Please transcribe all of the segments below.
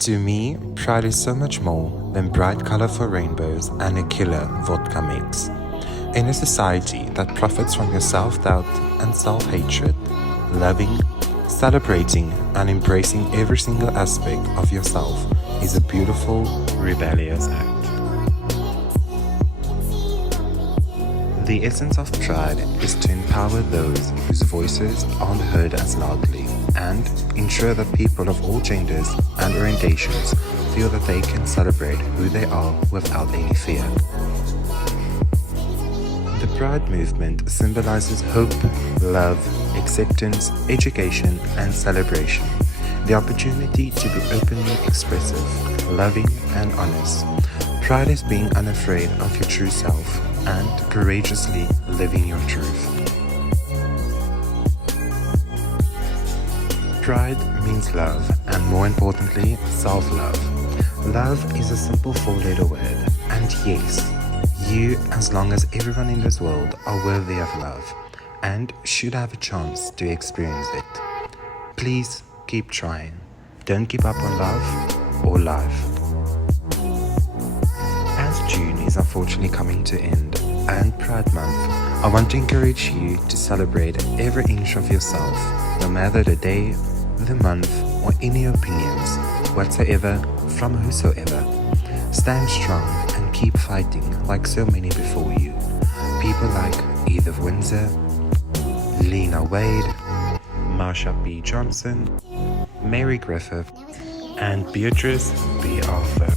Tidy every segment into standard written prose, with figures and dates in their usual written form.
To me, pride is so much more than bright, colorful rainbows and a killer vodka mix. In a society that profits from your self-doubt and self-hatred, loving, celebrating, and embracing every single aspect of yourself is a beautiful, rebellious act. The essence of pride is to empower those whose voices aren't heard as loudly and ensure that people of all genders and orientations feel that they can celebrate who they are without any fear. The Pride movement symbolizes hope, love, acceptance, education, and celebration. The opportunity to be openly expressive, loving, and honest. Pride is being unafraid of your true self and courageously living your truth. Pride means love, and more importantly, self-love. Love is a simple four-letter word, and yes, you, as long as everyone in this world, are worthy of love and should have a chance to experience it. Please keep trying. Don't give up on love or life. As June is unfortunately coming to end and Pride Month, I want to encourage you to celebrate every inch of yourself, no matter the day, the month, or any opinions whatsoever from whosoever. Stand strong and keep fighting like so many before you. People like Edith Windsor, Lena Wade, Marsha B. Johnson, Mary Griffith, and Beatrice B. Arthur.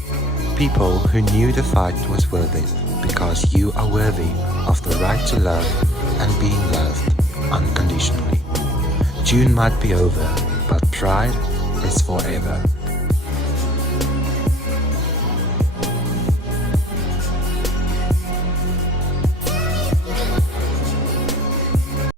People who knew the fight was worth it because you are worthy of the right to love and being loved unconditionally. June might be over, but pride is forever.